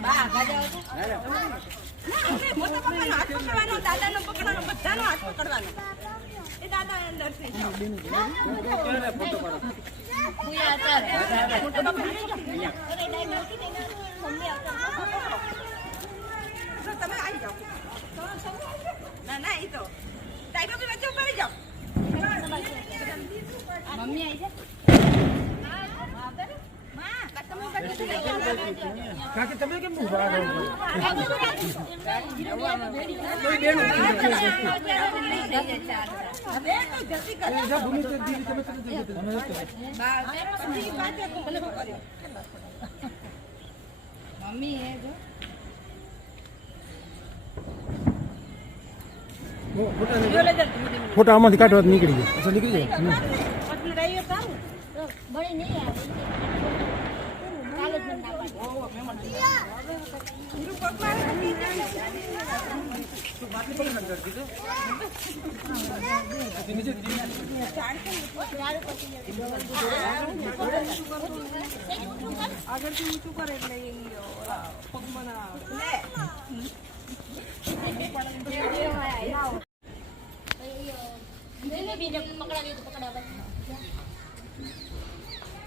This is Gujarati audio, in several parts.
બા ગાજા મોટો પકડવાનો હાથ પકડવાનો દાદાનો પકડવાનો બધાનો હાથ પકડવાનો એ દાદા અંદર છે ફોટો પાડો ભૂયા ચાલે મોટો પકડી લો અરે ડાઈ મોટી નહીં મમ્મી આવતા તમે આવી જાઓ ના ના એ તો ડાઈ બાપી વચ્ચે ઉભા રહી જાઓ મમ્મી આવી જાય કાકી તમે કેમ ઉભા રહો કોઈ બેન મમ્મી હે જો ફોટા આમાંથી કાઢવા નીકળી ગયો અચ્છા નીકળી જાય બળી નહીં આવે કાલે જ આગળથી ઊંચું કરે એટલે પગમાં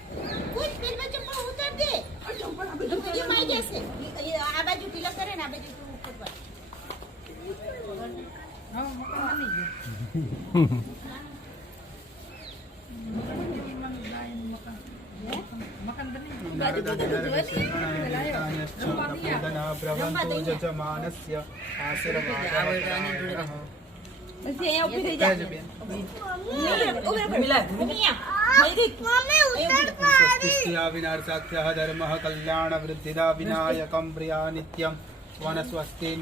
कुछ फिर में चप्पल उतार दे ये माई जैसे ये आ बाजू ढीला करे ना आ बाजू ऊपर पर हां मकान नहीं है मकान बनी जजमानस्य आशीर्वादः ऐसे यहाँ ऊपर रह जा मिला विनाशाख्यः धर्मः कल्याण वृद्धिदा विनायकं प्रिया नित्यं वनस्वस्ति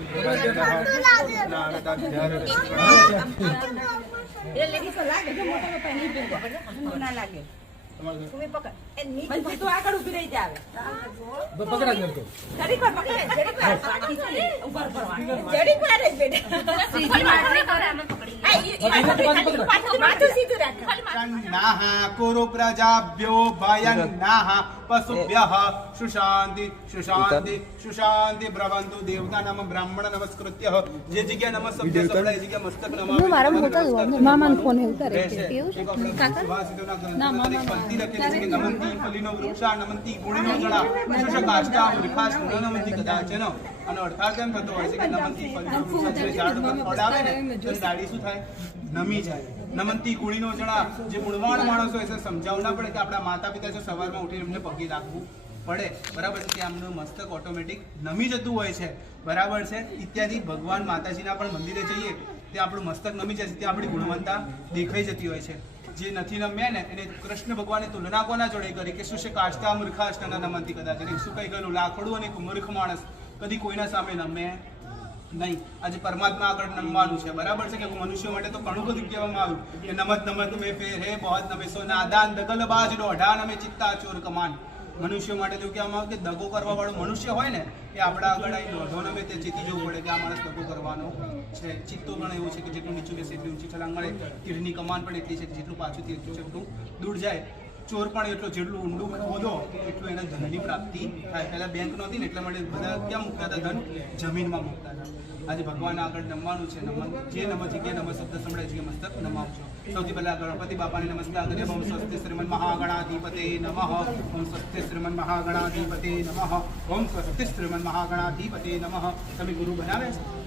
तुम्हें पकड़ तू आकर उभी रही जावे पकड़ा जड़ को जड़ी पर पकड़ जड़ी पर पार्टी से ऊपर पर जड़ी पर है बेटा सीधी मारने कर हमें पकड़ी माथो सीधे रख नाह कुरु प्रजाभ्यो भयन्नाह पशुभ्यः सुशांति सुशांति सुशांति ब्रवन्तु देवता नाम ब्राह्मण नमस्कृत्य जे जગ્યા નમઃ શબ્દ સબળા એ જગ્યા મસ્તક નમઃ મારા મોટા મામાનો ફોન ઉતારે છે કેવું છે કાકા ના મામા नमन्ति फलिनो वृक्षा नमन्ति गुणिनो जड़ा शुशकाष्टा वृखाष्ट नमन्ति कदाचन અને અર્થાત એમ થતો હોય છે કે નમન્તિ ફલિનો વૃક્ષા જે ઝાડ ઉપર ફળ આવે ને તો ડાળી શું થાય નમી જાય નમન્તિ ગુણીનો જણા જે ગુણવાન માણસો હોય છે સમજાવવું ના પડે કે આપણા માતા પિતા છે સવારમાં ઉઠીને એમને પગે રાખવું પડે બરાબર છે કે આમનું મસ્તક ઓટોમેટિક નમી જતું હોય છે બરાબર છે ઇત્યાદિ ભગવાન માતાજીના પણ મંદિરે જઈએ ત્યાં આપણું મસ્તક નમી જાય છે ત્યાં આપણી ગુણવત્તા દેખાઈ જતી હોય છે જે નથી નમ્યા ને એને કૃષ્ણ ભગવાને તુલના કોના જોડે કરી કે શું છે કાષ્ટા મૂર્ખાષ્ટના નમંતી કદાચ એને શું કહી ગયેલું લાખડું અને મૂર્ખ માણસ કદી કોઈના સામે નમે નહીં આજે પરમાત્મા આગળ નમવાનું છે બરાબર છે કે મનુષ્યો માટે તો ઘણું બધું કહેવામાં આવ્યું કે નમત નમત મેં ફેર હે બહોત નમે સો નાદાન દગલબાજ દોઢા નમે ચિત્તા ચોર કમાન મનુષ્યો માટે તો કહેવામાં આવે કે દગો કરવા વાળો મનુષ્ય હોય ને એ આપણા આગળ આવી દોઢો નમે તે ચીતી જવું પડે કે આ માણસ દગો કરવાનો છે ચિત્તો પણ એવું છે કે જેટલું નીચું બેસે એટલી ઊંચી છલાંગ મળે તીરની કમાન પણ એટલી છે જેટલું પાછું તીર છે એટલું દૂર જાય ચોર પણ એટલો જેટલું ઊંડું ખોદો એટલું એને ધનની પ્રાપ્તિ થાય પહેલાં બેંક નહોતી ને એટલા માટે બધા ક્યાં મૂકતા હતા ધન જમીનમાં મૂકતા હતા આજે ભગવાન આગળ નમવાનું છે નમન જે નમ જગ્યાએ નમ શબ્દ સંભળાય છે મસ્તક નમાવજો સૌથી પહેલા ગણપતિ બાપાને નમસ્કાર કરીએ ઓમ સ્વસ્તિ શ્રીમન મહાગણાધિપતે નમઃ ઓમ સ્વસ્તિ શ્રીમન મહાગણાધિપતે નમઃ ઓમ સ્વસ્તિ શ્રીમન મહાગણાધિપતે નમઃ તમે ગુરુ બનાવે છે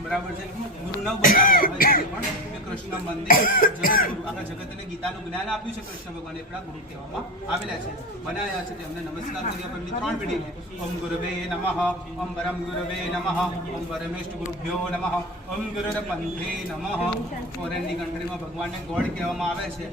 બરાબર છે ગુરુ ન બનાવે પણ કૃષ્ણ મંદિર જગતગુરુ આખા જગતને ગીતાનું જ્ઞાન આપ્યું છે કૃષ્ણ ભગવાન એટલા ગુરુ કહેવામાં આવેલા છે બનાવ્યા છે તેમને નમસ્કાર કરી આપણી ત્રણ પેઢીને ઓમ ગુરવે નમઃ ઓમ પરમ ગુરવે નમઃ ઓમ પરમેષ્ઠ ગુરુભ્યો નમઃ ઓમ ગુરુર પંથે નમઃ ફોરેનની કન્ટ્રીમાં ભગવાનને ગોડ કહેવામાં આવે છે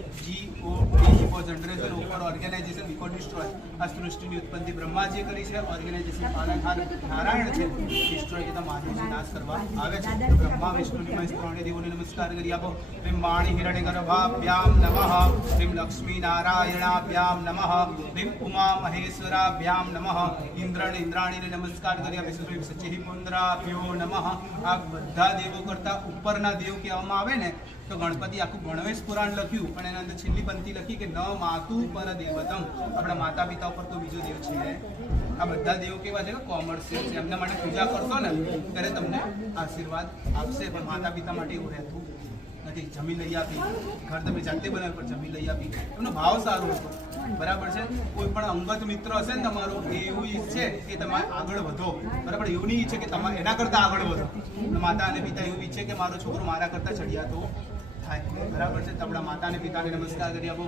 GOD ફોર જનરેશન ઉપર ઓર્ગેનાઇઝેશન બિફોર ડિસ્ટ્રોય આ સૃષ્ટિની ઉત્પત્તિ બ્રહ્માજીએ કરી છે ઓર્ગેનાઇઝેશન પાલનહાર નારાયણ છે ડિસ્ટ્રોય એ તો મહાદેવજી નાશ કરવા આવે છે બ્રહ્મા વિષ્ણુ નિમય ત્રણે દેવોને નમસ્કાર કરી આપો એમ વાણી હિરણ્ય ગર્ભાભ્યામ નમઃ એમ લક્ષ્મી નારાયણાભ્યામ નમઃ એમ ઉમા મહેશ્વરાભ્યામ નમઃ ઇન્દ્ર ઇન્દ્રાણીને નમસ્કાર કરી આપે છે સચિ મુન્દ્રાભ્યો નમઃ આ બધા દેવો કરતા ઉપરના દેવ કહેવામાં આવે ને તો ગણપતિ આખું ગણવેશ પુરાણ લખ્યું પણ એના અંદર છેલ્લી પંક્તિ લખી કે ન માતું પર દેવતમ. આપણા માતા પિતા ઉપર તો બીજો દેવ છે. આ બધા દેવ કેવા છે? કોમર્શિયલ છે. એમના માટે પૂજા કરશો ને ત્યારે તમને આશીર્વાદ આપશે, પણ માતા પિતા માટે એવું રહેતું નથી. જમીન લઈ આપી, ઘર તમે જાતે બનાવ્યું પણ જમીન લઈ આપી, એમનો ભાવ સારો હતો. બરાબર છે. કોઈ પણ અંગત મિત્ર હશે ને તમારો, એ એવું ઈચ્છે કે તમે આગળ વધો. બરાબર, એવું નહીં ઈચ્છે કે તમે એના કરતા આગળ વધો. માતા અને પિતા એવું ઈચ્છે કે મારો છોકરો મારા કરતા ચડિયાતો થાય. બરાબર છે. તો આપણા માતા અને પિતાને નમસ્કાર કરી આપો.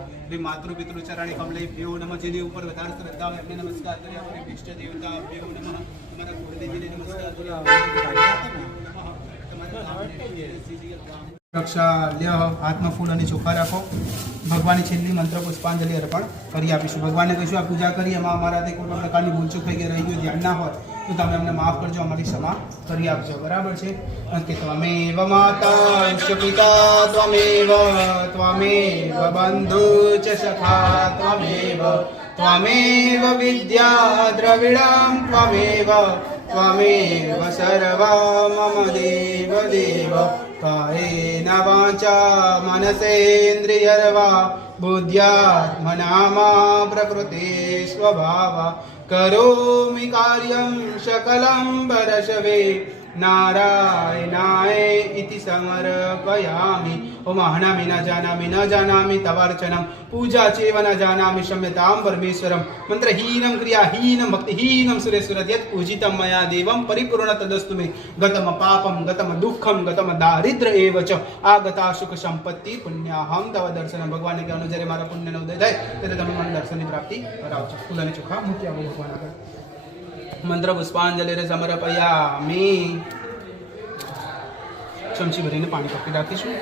માતૃ પિતૃ ચરણી કમલે ભેવો નમઃ. જેની ઉપર વધારે શ્રદ્ધા હોય એમને નમસ્કાર કરી આપો. ઇષ્ટ દેવતા ભેવો નમઃ. તમારા કુળદેવીને નમસ્કાર કરી આપો. રક્ષા લ્ય. હાથમાં ફૂલ અને ચોખા રાખો. ભગવાનની છેલ્લી મંત્ર પુષ્પાંજલિ અર્પણ કરી આપીશું. ભગવાનને કહીશું આ પૂજા કરી, એમાં અમારાથી કોઈ પણ પ્રકારની ભૂલચૂક થઈ ગઈ, રહી ગયું, ધ્યાન ના હોય તો તમે અમને માફ કરજો, અમારી ક્ષમા કરી આપજો. બરાબર છે. કે ત્વમેવ માતા પિતા ત્વમેવ બંધુ ચ સખા ત્વમેવ વિદ્યા દ્રવિડમ ત્વમેવ સર્વા મમ દેવ દેવ. કાયેન વાચા મનસેન્દ્રિયર્વા બુદ્ધ્યાત્મના પ્રકૃતે સ્વભાવા કરોમિ કાર્યં શકલં પરશવે નારાયણાય ઇતિ સમર્પયામિ. ઓમ અહનામિ ન જાનામિ તવાર્ચનમ પૂજા ચેવ ન જાનામિ ક્ષમ્યતામ પરમેશ્વરમ. મંત્રહીનમ ક્રિયાહીનમ ભક્તિહીનમ સુરેશ્વરત યત પૂજિતમ મયા દેવમ પરિપૂર્ણ તદસ્તુ મે. ગતમ પાપમ ગતમ દુઃખમ ગતમ દારિદ્ર એવ ચ આગતા સુખ સંપત્તિ પુણ્યાહમ તવ દર્શનમ. ભગવાનને કહેવાનું જ્યારે મારા પુણ્યનો ઉદય થાય ત્યારે તમે મને દર્શનની પ્રાપ્તિ કરાવજો. ફૂલ અને ચોખા મૂકી આવો ભગવાન આગળ. મંત્ર પુષ્પાંજલિ સમર્પયામિ. ચમચી ભરીને પાણી પકડી રાખીશું.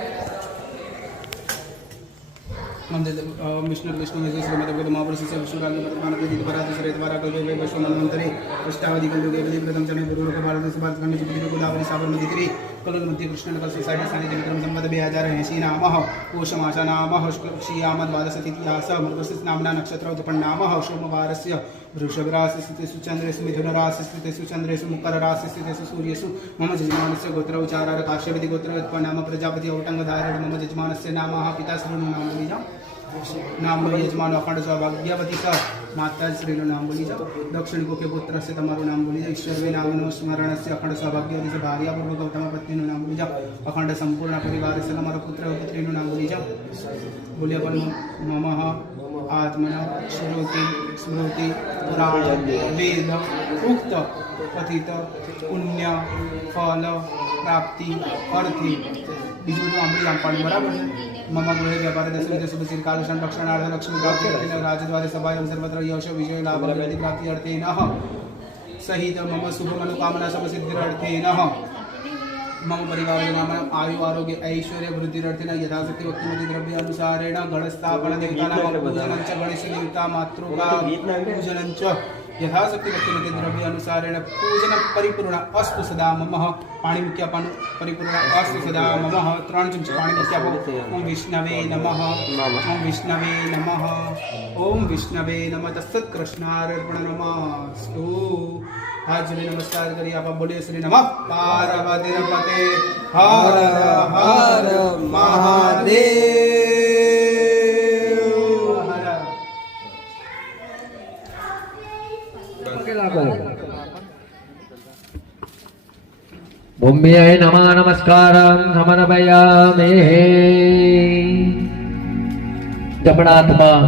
વિષ્ણુ વિષ્ણુ શ્રીમદ મહાપુરુષ વિષ્ણુરાજ માનવી પરાજ શ્રેત વારા કજો વે વિશ્વમંતરે અષ્ટાવધિ કજો દેવદી પ્રથમ ચરણે ગુરુ ભારત સુભાષ ખંડ ચુપડી ગોદાવરી સાબરમતી ત્રી કલર મધ્ય કૃષ્ણ કલ સોસાયટી સાનિધ્ય વિક્રમ સંવત 2080 નામઃ પોષમાસા નામઃ શ્રીયામદ દ્વાદશ ઇતિહાસ મૃગશિર નામના નક્ષત્ર ઉત્પન્ન નામઃ સોમવારસ્ય વૃષભ રાશિ સ્થિતેષુ ચંદ્રેષુ મિથુન રાશિ સ્થિતેષુ ચંદ્રેષુ મકર રાશિ સ્થિતેષુ સૂર્યેષુ મમ જજમાનસ્ય ગોત્ર ઉચારાર કાશ્યપતિ ગોત્ર ઉત્પન્ન નામ પ્રજાપતિ ઔટંગ ધારણ મમ જજમાનસ્ય નામઃ પિતાશ્રીનું નામ બોલી જાઓ. નામ યજમાન અખંડ સૌભાગ્યવતી સહ માતાશ્રીનું નામ બોલી જાઓ. દક્ષિણ કોકે પુત્રસ્ય તમારું નામ બોલી જાઓ. ઈશ્વરે નામનો સ્મરણસ્ય અખંડ સૌભાગ્યવતી સહ ભાર્યાપૂર્વક ગૌતમ પત્નીનું નામ બોલી જાઓ. અખંડ સંપૂર્ણ પરિવારસ્ય તમારો પુત્ર પુત્રીનું નામ બોલી જાઓ. બોલ્યા પણ મમઃ આત્મના શ્રુતિ સ્મૃતિ પુરાણ વેદ ઉક્ત કથિત પુણ્ય ફલ પ્રાપ્તિ અર્થી. બીજું તો આંબળી આપવાનું. બરાબર છે. મમ ગૃહે વ્યાપાર દશરથ શુભ કાલ સંરક્ષણાર્થ લક્ષ્મી પ્રાપ્તિ રાજદ્વારે સભાયમ સર્વત્ર યશ વિજય લાભ પ્રાપ્તિ અર્થે નઃ સહિત મમ શુભ મનોકામના સબ સિદ્ધિર્થે નઃ મમ પરિવારનામ આયુ આરોગ્ય ઐશ્વર્ય વૃદ્ધિર્થેન યથાશક્તિ ભક્તિમતિ દ્રવ્ય અનુસારેણ ગણસ્થાપન દેવતાનામ પૂજનં ચ ગણેશ દેવતા માતૃકા પૂજનં ચ યથાશક્તિ ભક્તિમતિ દ્રવ્ય અનુસારેણ પૂજન પરિપૂર્ણ અસ્તુ સદા મમ. પાણી મૂક્યા પાનું પરિપૂર્ણ અસ્તુ સદા મમ. 3 ચમચી પાણી મૂક્યા. ઓમ વિષ્ણવે નમઃ. ઓમ વિષ્ણવે નમઃ. ઓમ વિષ્ણવે નમઃ. તત્સત કૃષ્ણાર્પણ નમસ્તુ. હાથ જોડી નમસ્કાર કરી આપા. બોલીએ શ્રી નમઃ પાર્વતી પતે હર હર મહાદેવ. ભૂમ્યાય નમઃ નમસ્કારં સમર્પયામિ. જમણા હાથમાં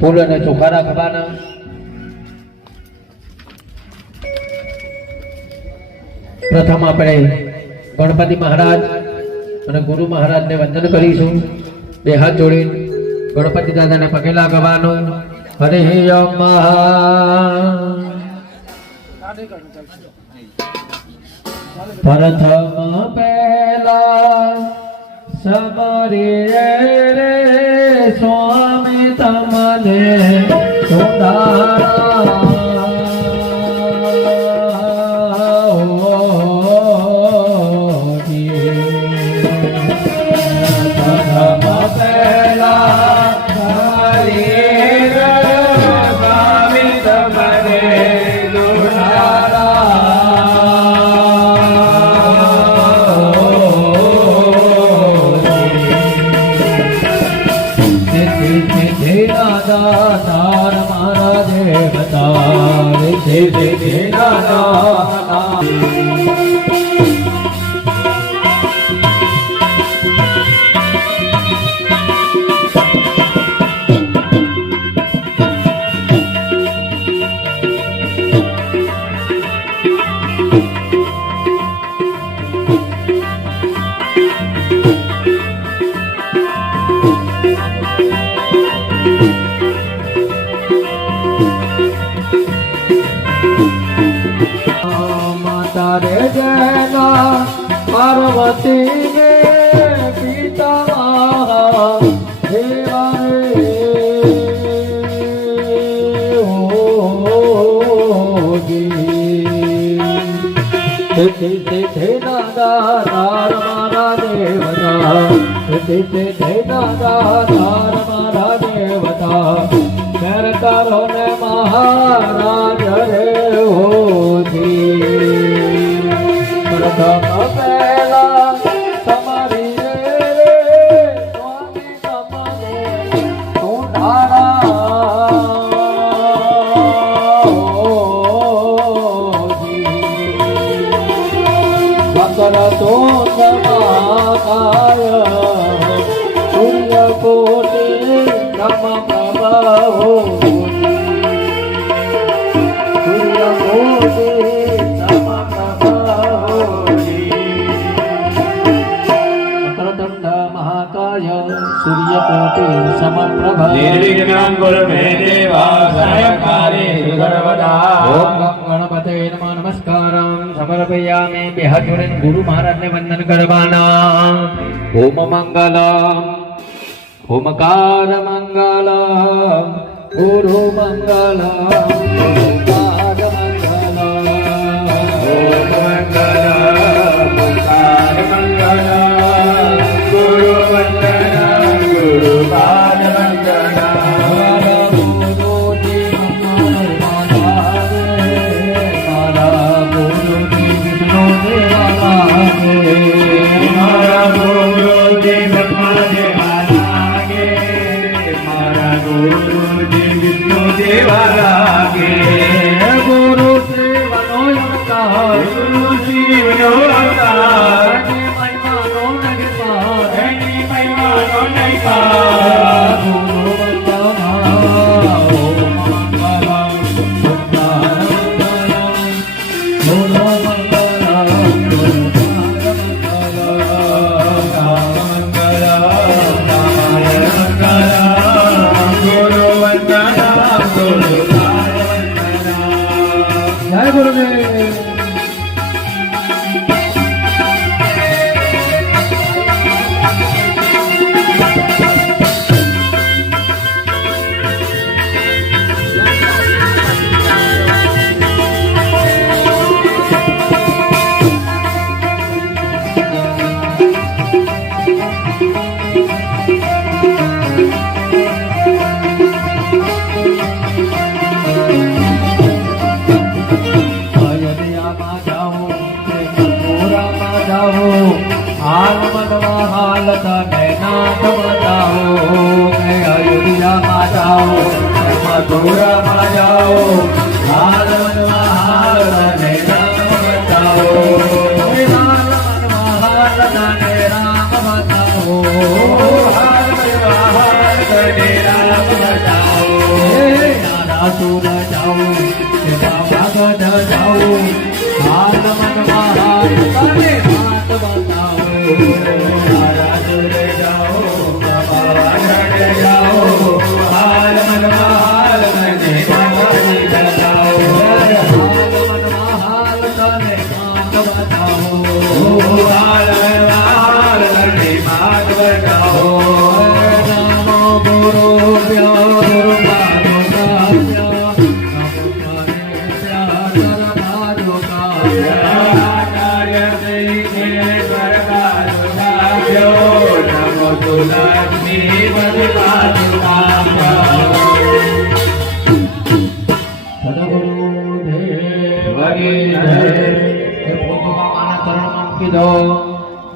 ફૂલ અને ચોખા રાખવાના. પ્રથમ આપણે ગણપતિ મહારાજ અને ગુરુ મહારાજને વંદન કરીશું. બે હાથ જોડીને ગણપતિ દાદાને પગે લાગવાનું. હરે ઓમ. પ્રથમ પહેલા સમરે રે સ્વામી તમને દાદા તાર મારા દેવતા રિદ્ધિ સિદ્ધિ દાદા माता रे जैना पार्वती ने पिता देवा रे दादा तार मारा देवता दादा तार मारा देवता कर करो ने महाराज रे होती प्रथम पहला तुम्हारी रे स्वामी तुम्हारे तू धारा मकर तो नमाकाय सूर्य कोटि नम प्रभाहो सूर्य कोटि नम प्रभाहो मकरतुंड महाकाय सूर्य कोटि समप्रभा निर्विघ्नं कुरु मे देवा सर्वकार्ये सर्वदा ओम गणपते नमः नमस्कारं समर्पयामि बेहाथ जोड़ीने गुरु महाराज ने वंदन करवाना ओम मंगलम ओमकार मंगलम गुरु मंगलम ओमकार मंगलम ओम मंगलम ओंकार मंगलम गुरु वंदनम गुरु पाद वंदनम मारा गुरु जी ब्रह्मा देवा लागे मारा गुरु जी विष्णु देवा लागे गुरु सेवनो अवतार गुरु शिवनो अवतार महिमा नो नहीं पार एनी महिमा नो नहीं पार गुरु वंदना ओम मंगलम गुरु जय गुरुदेव हालत नाथ बताओ मैं अयोध्या में जाओ मथुरा में जाओ हाल हालत नाथ बताओ हालत राम बताओ हालत राम बताओ नारासुर जाओ भगत जाओ हाल मन हालत नाथ बताओ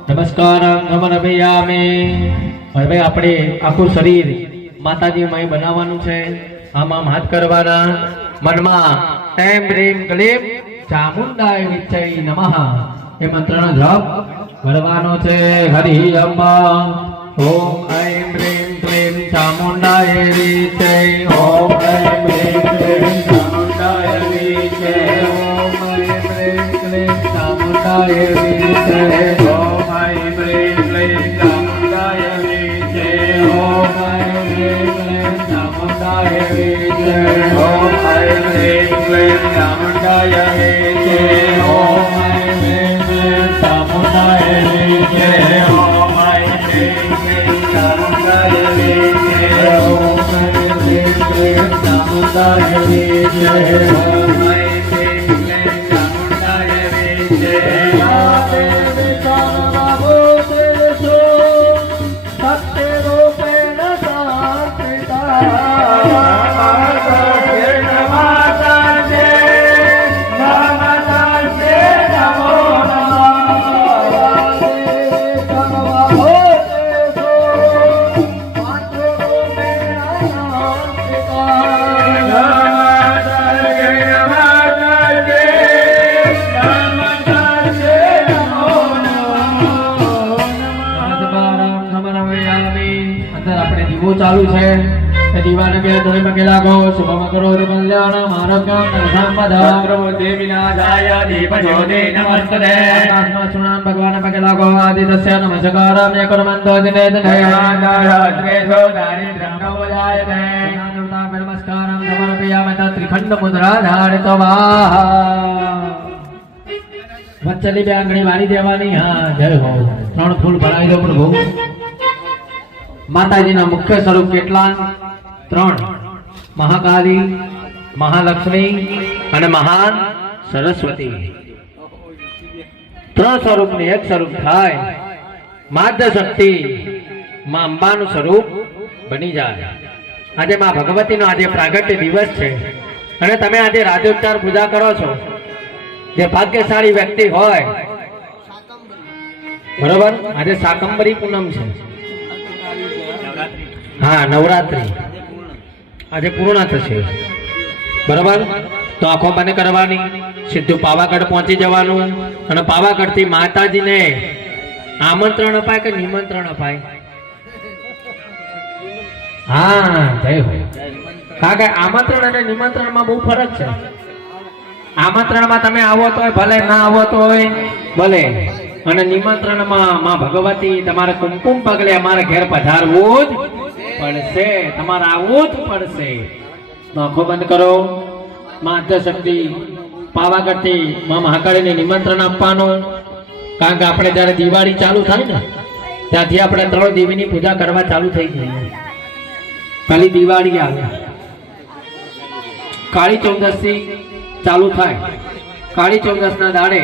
નમસ્કાર સમર્પયામિ. હવે આપણે આખું શરીર માતાજી મય બનાવવાનું છે. આમ હાથ કરવાના, મનમાં એમ રીમ ક્લીમ ચામુંડાય વિચય નમઃ એ મંત્રનો જપ કરવાનો છે. હરિ અંબા ઓમ ઐમ રીમ ક્લીમ ચામુંડાય વિચય ઓમ ઐમ રીમ ક્લીમ ચામુંડાય વિચય ઓમ ઐમ રીમ ક્લીમ ચામુંડાય વિચય ઓમ ઐમ રીમ ક્લીમ ચામુંડાય વિચય ઓમ ઐમ રીમ ક્લીમ ચામુંડાય વિચય ઓમ ઐમ રીમ ક્લીમ ચામુંડાય વિચય ઓમ ઐમ રીમ ક્લીમ ચામુંડાય વિચય ઓમ ઐમ રીમ ક્લીમ ચામુંડાય વિચય ઓમ ઐમ રીમ ક્લીમ ચામુંડાય વિચય ઓમ ઐમ રીમ ક્લીમ ચામુંડાય વિચય દેવી સર્વભૂતેષુ સત્યરૂપેણ સંસ્થિતા ચાલુ છે. દીવાને બે ધોઈ પગે લાગો. શુભમ કરો કલ્યાણમ આરોગ્યમ સંપદા દેવીનાથાય દીપજ્યોતિ નમસ્તે. આકાશમાં સુનાન ભગવાન પગે લાગો. આદિત્ય નમસ્કારમ એકરમંતો દિને દિનેશ્રેષો દારિદ્ર્યમ નવજાયતે. દેવતા નમસ્કારમ સમર્પયામિ ત્રિખંડ મુદ્રા ધારિતો વાહ. વચ્ચેની બે આંગળી વાળી દેવાની. હા જય હો. 3 ફૂલ ભરાવી દો પ્રભુ. માતાજીના મુખ્ય સ્વરૂપ કેટલા? 3. મહાકાલી, મહાલક્ષ્મી અને મહાન સરસ્વતી. 3 સ્વરૂપની એક સ્વરૂપ થાય. માધ્ય શક્તિ માં અંબાનું સ્વરૂપ બની જાય. આજે માં ભગવતીનો આજે પ્રાગટ્ય દિવસ છે અને તમે આજે રાજોપચાર પૂજા કરો છો. જે ભાગ્યશાળી વ્યક્તિ હોય, બરોબર, આજે શાકંબરી પૂનમ છે. હા, નવરાત્રી આજે પૂર્ણ થશે, બરોબર. તો આંખો બંધ કરવાની, સીધું પાવાગઢ પહોંચી જવાનું અને પાવાગઢ થી માતાજીને આમંત્રણ અપાય કે નિમંત્રણ અપાય? હા, જય હો. કારણ કે આમંત્રણ અને નિમંત્રણમાં બહુ ફરક છે. આમંત્રણમાં તમે આવો તો ભલે, ના આવો તો ભલે, અને નિમંત્રણમાં માં ભગવતી તમારે કુમકુમ પગલે અમારે ઘેર પધારવું જ પડશે, તમારે આવવું જ પડશે. આંખો બંધ કરો. માતા શક્તિ પાવાગઢ થી માં મહાકાળીને નિમંત્રણ આપવાનું. કારણ કે આપણે જયારે દિવાળી ચાલુ થાય ને ત્યાંથી આપણે 3 દેવીની પૂજા કરવા ચાલુ થઈ જઈએ. ખાલી દિવાળી આવે, કાળી ચૌદસ થી ચાલુ થાય. કાળી ચૌદસ ના દાડે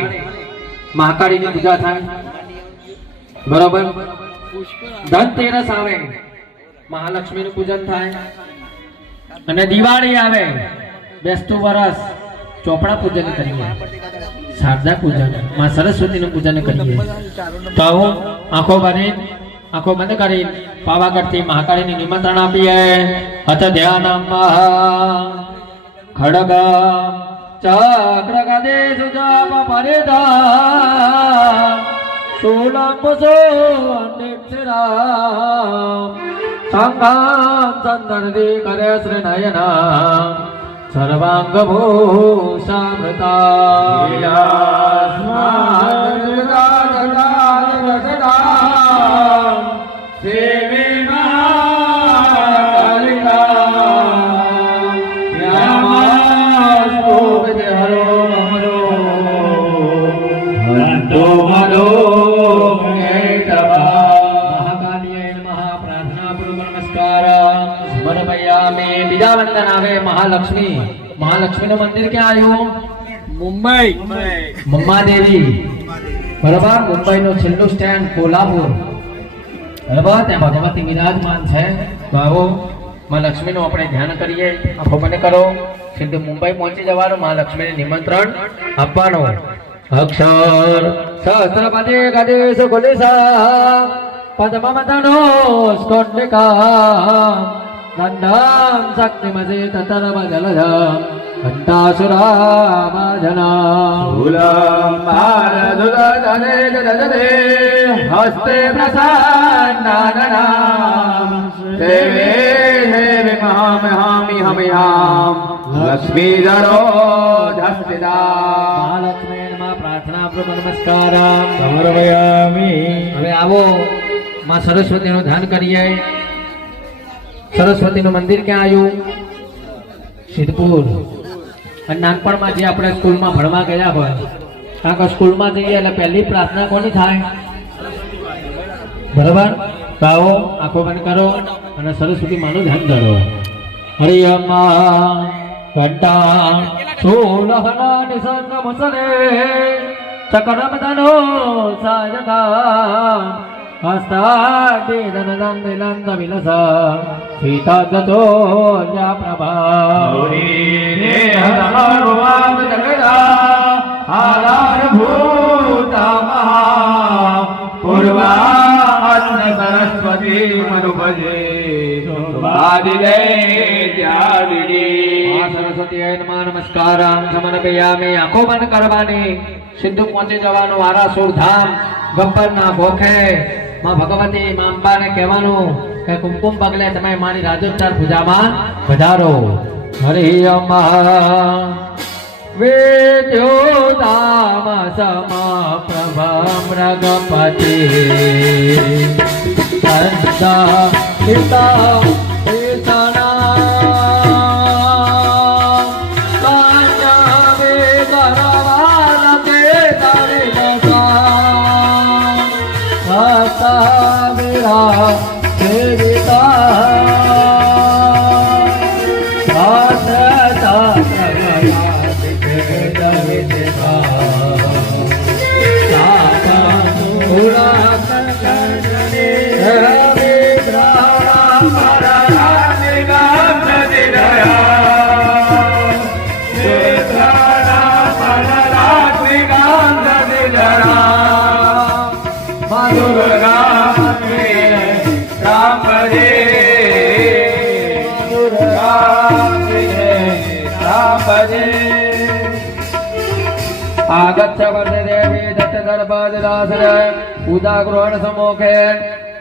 મહાકાળીની પૂજા થાય, બરોબર. ધનતેરસ આવે, મહાલક્ષ્મીનું પૂજન થાય. અને દિવાળી આવે, બેસતું વરસ, ચોપડા પૂજન કરીએ, શારદા પૂજન, માં સરસ્વતીનું પૂજન કરીએ. તો આવું આંખો બંધ કરી પાવાગઢ થી મહાકાળીની નિમંત્રણ આપીએ. હત ધ્યાનમ ખડગ ચક્ર ગદે સુજાપ પરિધા શૂલંબસો નિક્ષરા સંઘામ સંદર્દી કરે શ્રી નયના સર્વાંગ બીજા વંદન આવે મહાલક્ષ્મી. મહાલક્ષ્મી નું મંદિર ક્યાં આવ્યું? મુંબઈ. મુંબાદેવી, બરાબર. મુંબઈ નું છેલ્લું સ્ટેન્ડ કોલ્હાપુર, બરાબર. ત્યાં ભગવતી વિરાજમાન છે. તો આવો મહાલક્ષ્મી નું આપણે ધ્યાન કરીએ. આંખો બંધ કરો. સીધું મુંબઈ પહોંચી જવાનું, મહાલક્ષ્મીને નિમંત્રણ આપવાનું. અક્ષર સહસ્રપતિ ગણેશ કુલિસા પદ્મમતનો સ્કોટિકા ગંધમ શક્તિમસે તતરમ જલધમ ઘંટાસુરામાજના શૂલમ ભારદુદધને જદજદે હસ્તે પ્રસન્નાનનામ દેવે દેવે મહામિ હમિહામ લક્ષ્મીધરો ધસ્તિદા મહાલક્ષ્મી નમઃ પ્રાર્થના પૂર્વક નમસ્કારમ સમર્પયામિ. હવે આવો માં સરસ્વતીનું ધ્યાન કરીએ. સરસ્વતીનું મંદિર ક્યાં આવ્યું? સિદ્ધપુર. અને નાનપણમાં જે આપણે સ્કૂલમાં ભણવા ગયા હોય, કારણ કે સ્કૂલમાં જઈએ એટલે પહેલી પ્રાર્થના કોની થાય? બરાબર? તો આવો આંખો બંધ કરો અને સરસ્વતી માનું ધ્યાન ધરો. હરિયમ્મા ઘંટા સોલહના નિસંગ મુસલે ચકરમ ધનો સાયકા હસ્તાદે ધનદંદ નિલંદ વિલસ સીતા જતો પ્રભા સરસ્વતી મનુભજે સરસ્વતી નમસ્કારામ સમર્પયામિ. આંખો બંધ કરવાની. સિદ્ધુ પહોંચી જવાનું આરાસુર ધામ ગબ્બરના ગોખે. માં ભગવતી માં અંબાને કહેવાનું કે કુમકુમ પગલે તમે મારી રાજોત્તર પૂજામાં પધારો. હરિયમ્મા વેદ્યો ધામ સમા પ્રભા મૃગપતિ સંતા પિતા आगच्छ वर्धे देवी दत्त गर्भादिरासर पूजा ग्रहण सम्मुखे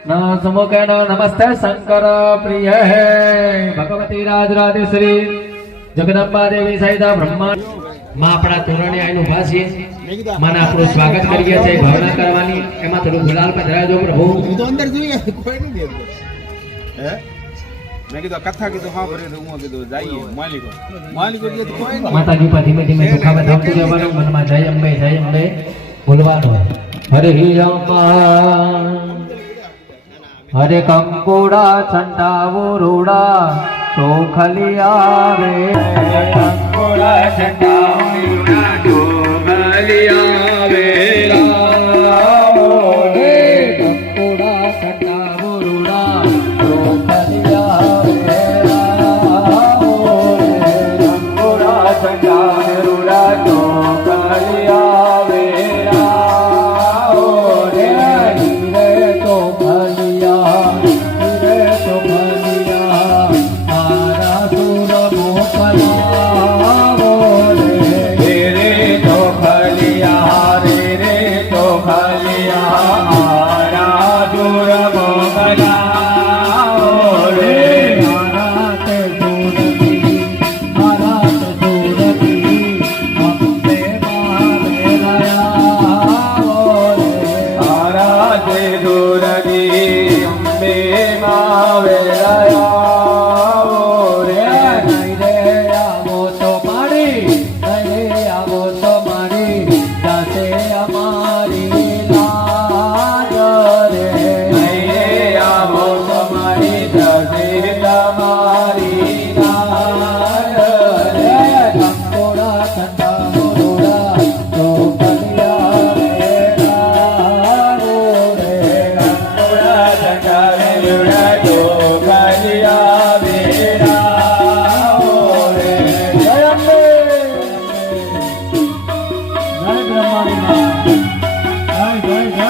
न सम्मुखे न नमस्ते शंकर प्रिय है भगवती राजराजेश्वरी जगदंबा देवी सहित ब्रह्मा માં આપણા તોરણે આવીને ઉભા છીએ. મને આપણું સ્વાગત કરીએ છીએ. ભાવના કરવાની એમાં થોડું ગુલાલ પધરાજો પ્રભુ. હું તો અંદર જોઈએ કોઈ નથી દેતો. હે મેં કીધું કથા કીધું હા ભરે હું કીધું જઈએ માલિકો કે કોઈ નહીં. માતાજી પર ધીમે ધીમે દુખાવા ધામતું જવાનું. મનમાં જય અંબે બોલવાનું. હરે અંબા હરે કંકોડા છંટાવો રોડા ચોખલિયા રે કંકોડા છંટાવોડા ચોખલિયા વેલા કંકોડા છંટાવો રોડા ચોખલિયા કંકોડા છંટાવોડા ચોખલિયા વેલા હીરે તો ભલિયા હીરે તો ભલિયા મારા સુર મોકલાવો રે રે તો ખલિયા રે તો ખલિયા રાજુર મોકલાવો રે મારા તે સુરતી અંબે મારે દયાવો રે તારા તે દુરગી અંબે માં વેલાવો રે નહીં રે આવો તો મારી નહીં રે આવો તો મારી જાતે અમારી લાજ રે નહીં આવો તમારી દસે તમારી નાદ રે કંકોડા ઠંડા મોડા તો કલિયા રે લાવો રે કંકોડા છંટાવોડા ચોખલિયા વેલાવો રે જય અંબે જય બ્રહ્માણી માં જય જય જય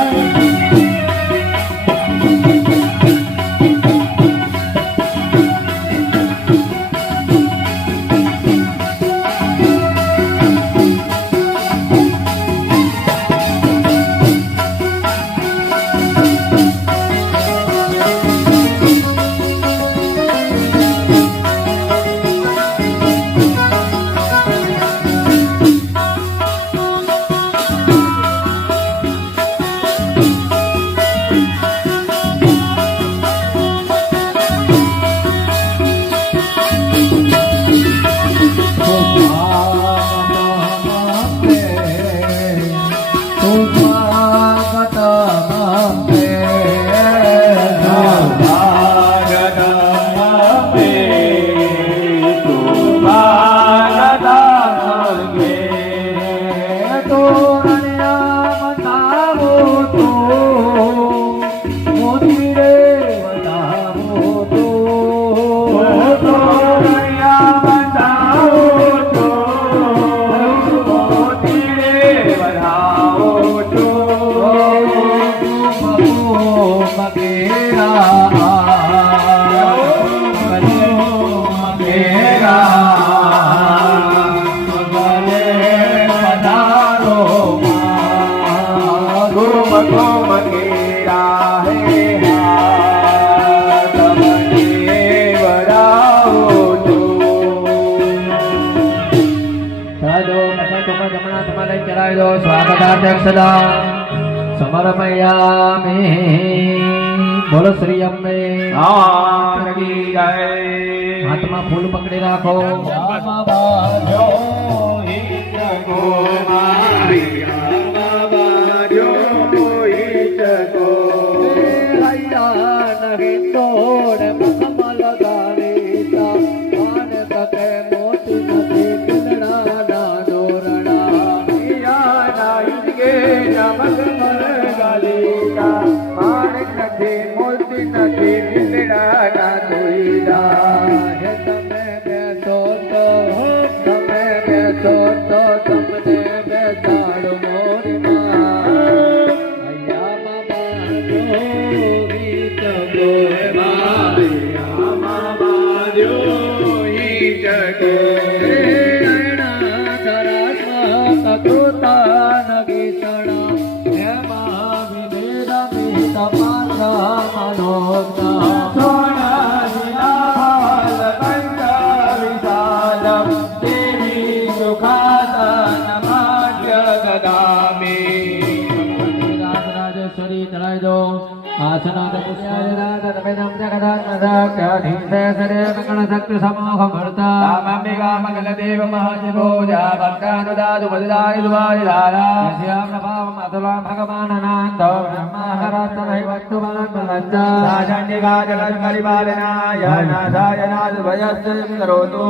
चढ़ाई दो स्वागताध्यक्षता समर्पयामि बोलो श्री अम्बे नारायण की जय हाथમાં ફૂલ પકડી રાખો मंगलदेव महाजभोजा भक्तानुदातु बदलानि दुवारि धारा भगवाननाथ परिपालनाय नाथाय नाथ भयस्य करोतु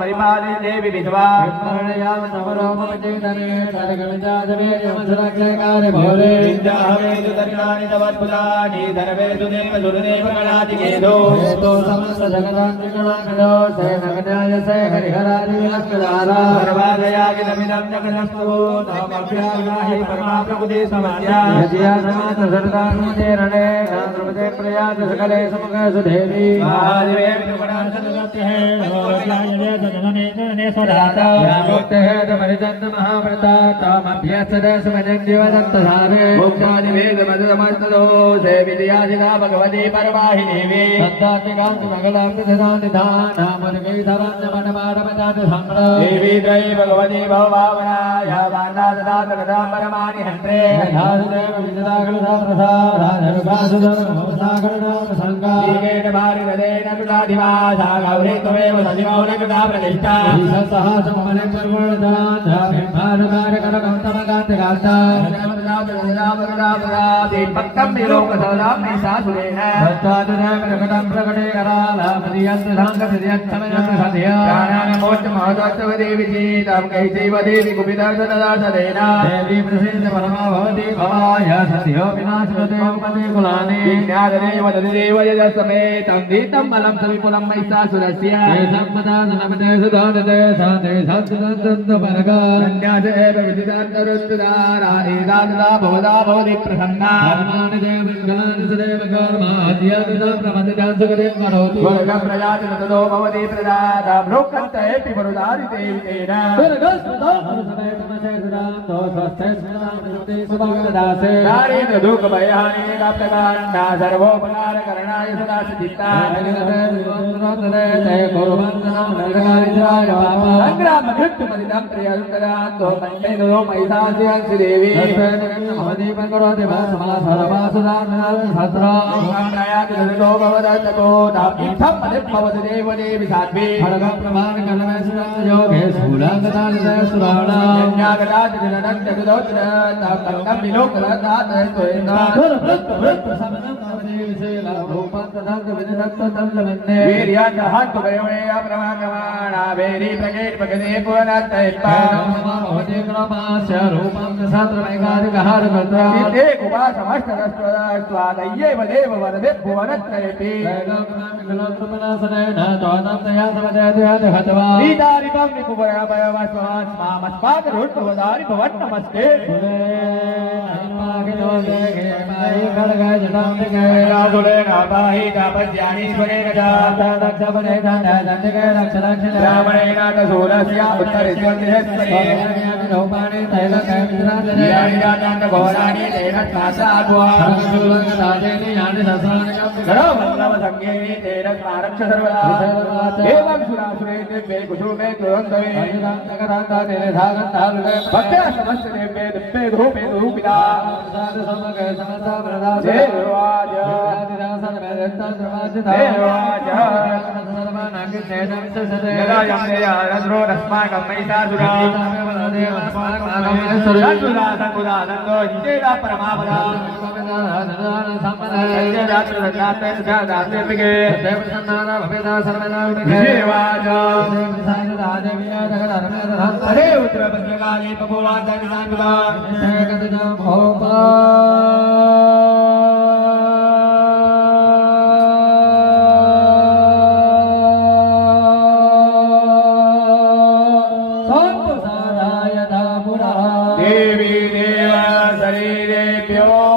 परिपाले देवी विधवा भगवती परवाहि देवी देवी त्रयी भगवती भवभावनाय परमाणि हन्त्रे गौरी त्वमेव सजीवो न कृता प्रतिष्ठा भवति प्रसन्ना प्रजातो भवति प्रजाता भ्रोक्तैपि वरुदारि देवितेन दुःखभयानि प्राप्तकाण्डा सर्वोपकारकरणाय सदा चित्ता संग्रामधृष्टुमदितं प्रियन्तरान्तो मन्मेनो महिषास्यंसि देवी उत्तर રોપાણી તૈલ કૈમિત્રાજને વિરાજાનંદ ઘોરાણી તેન સ્નાસાદ્વા સર્વસુલંગ રાજેની યાની સસરાને ગણો વલ્લભ સંગેની તેન સ્મારક્ષ સર્વદા એવં સુરાસુરે દિવ્ય કુસુમે તુરંતવે નગરાંતા તેલે ધાગંતાલુકે ભક્ત્યા સમસ્ત દિવ્ય દિવ્ય રૂપે રૂપિતા સાદ સમગે સમસ્તા પ્રદાસ દેવાજ આદિરાસન મેદંતા સર્વાજિતા દેવાજ સર્વાનાગિ તેજમ સસદે યદા યમને યારદ્રો રસ્માકં મૈસાસુરા સંતુલા સંતુલાનંદો હિતેલા પરમાપદા સત્યદાત્ર સદાતે સદાતે પિકે દેવાજ હરે ઉત્તર ભદ્રકાલે પપોવાદન સાંગા દેવી દેવ શરીરેભ્યો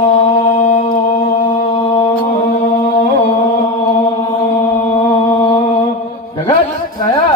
જગત ત્રયા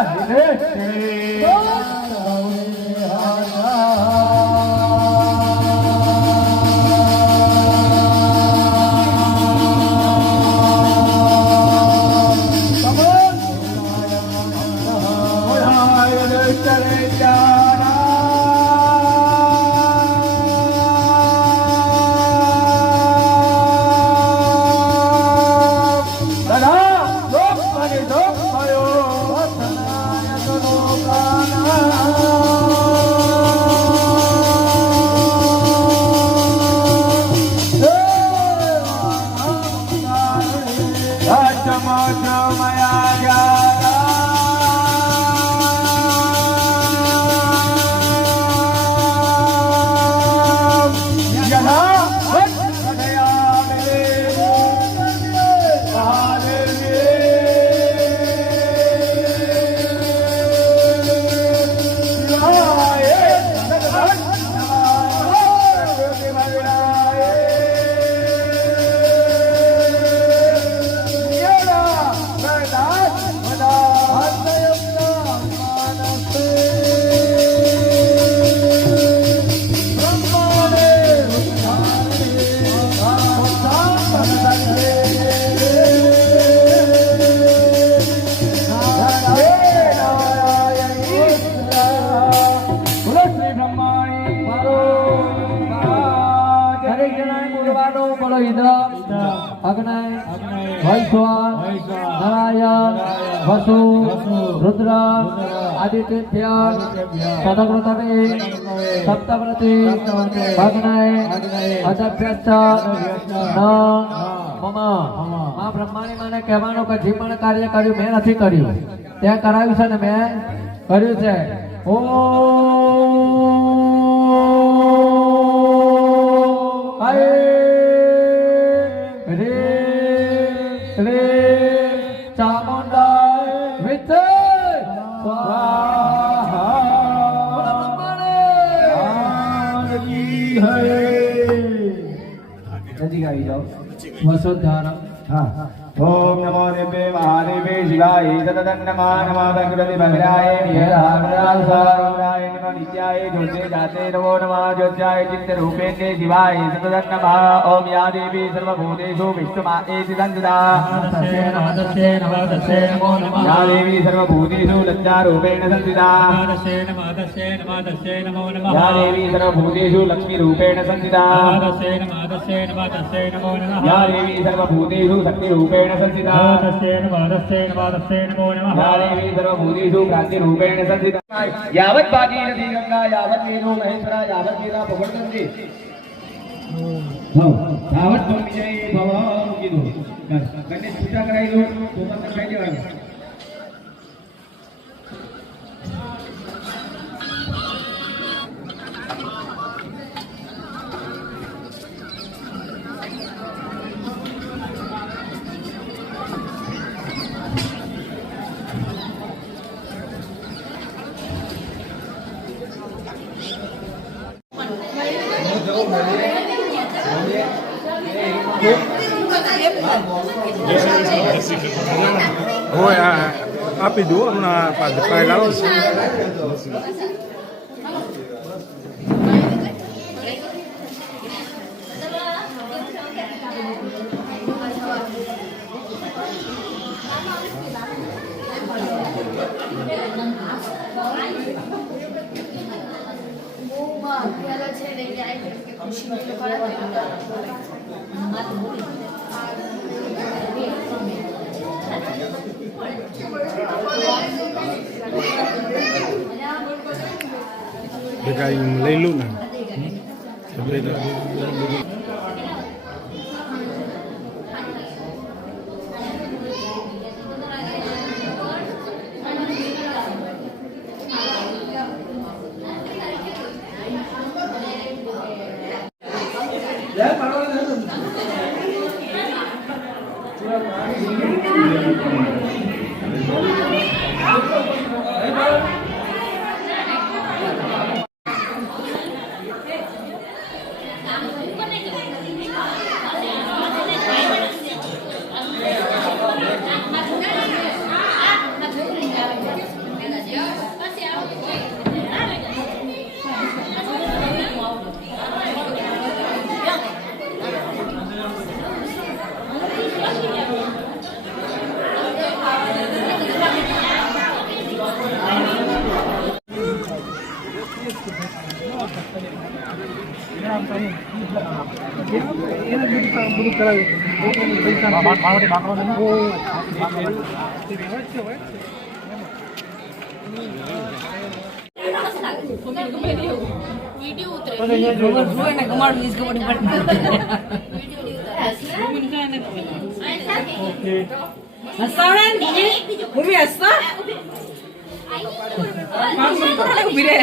વસુ રુદ્ર આદિત્ય સદકૃતવે સપ્તવ્રતિ ભગ્નય અદભ્યસ્ત મમ આ બ્રહ્માણી મને કહેવાનું કે જે પણ કાર્ય કર્યું મેં નથી કર્યું ત્યાં કરાવ્યું છે ને મેં કર્યું છે ઓ વસુધારા ઓમ નમો દેવે મહાદેવે શિવાય સતતં નમઃ નમઃ ભગવતે ભદ્રાય નિરાય નમઃ નિત્યાય જ્યોતે જાતે નમો નમઃ જ્યોત્યાય ચિત્ત રૂપેતે શિવાય સતતં નમઃ ઓમ યા દેવી સર્વભૂતેષુ વિષ્ણુમાએતિ સંતતા યા દેવી સર્વભૂતેષુ લજ્જા રૂપેણ સંતિતા યા દેવી સર્વભૂતેષુ લક્ષ્મી રૂપેણ સંતિતા યા દેવી સર્વભૂતેષુ શક્તિ રૂપેણ संस्थिता या देवी सर्वभूतेषु क्रांति रूपेण संस्थिता यावत् भागीरथी गंगा यावत् वेदो महेश्वरा यावत् वेदा प्रवर्तन्ते यावत् भव विजय भव कीधुं गणेश पूजा कराई दो तो मंत्र खाई देवानो Ôi આપી દો હમણાં પાછળ લાવો લઈ લઉં ને ઉભી રહે